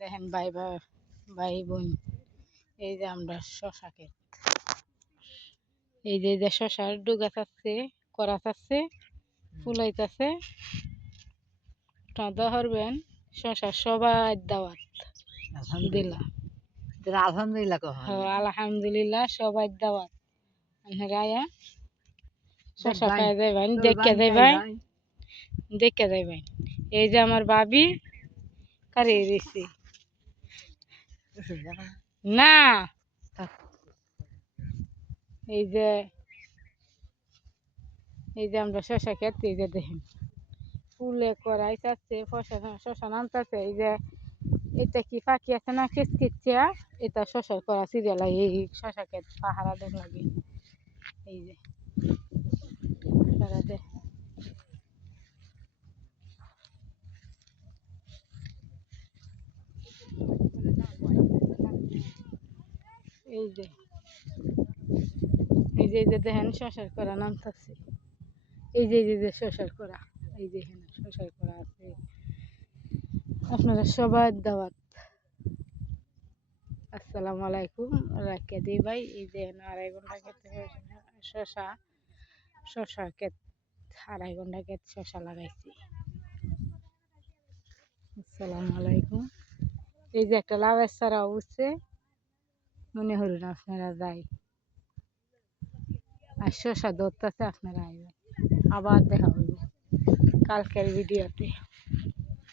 দেখেন ভাই ভাই বোন, এই যে আমরা শশা ক্ষেত, এই যে শশার ডুগা চাচ্ছে, করা চাচ্ছে, ফুলাইতেছে। ধরবেন শশা সবাই দাওয়াত দিলা। আলহামদুলিল্লাহ আলহামদুলিল্লাহ সবাই দাওয়াত। রায়া শশা খাই যাইবেন, দেখে যাইবেন। এই যে আমার ভাবি কারিয়ে দিছি না, এই যে আমরা শশা ক্ষেত, এই যে দেখেন ফুলে করাই চাচ্ছে, শশা নামতেছে। এই যে এটা কি ফাঁকি আছে না কিচকিচিয়া, এটা শশার করা সিরিয়াল। এই শশা ক্ষেত পাহারা দেখ লাগে। এই যে এই যে দেখেন শশার করা নামতেছে। এই যে শশার করা, এই যে এখানে শশার করা আছে। আপনারা সবার দাওয়াত। আসসালামু আলাইকুম। রাখিয়া দিই ভাই। এই যে 2.5 ঘন্টা খেতে শশা ক্ষেত, 2.5 ঘন্টা ক্ষেত শশা লাগাইছি। আসসালামু আলাইকুম। এই যে একটা লাভের ছাড়া উঠছে, মনে হরুন আপনারা যাই আর শশা ধরতেছে, আপনারা আইবেন। আবার দেখা হইব কালকের ভিডিওতে।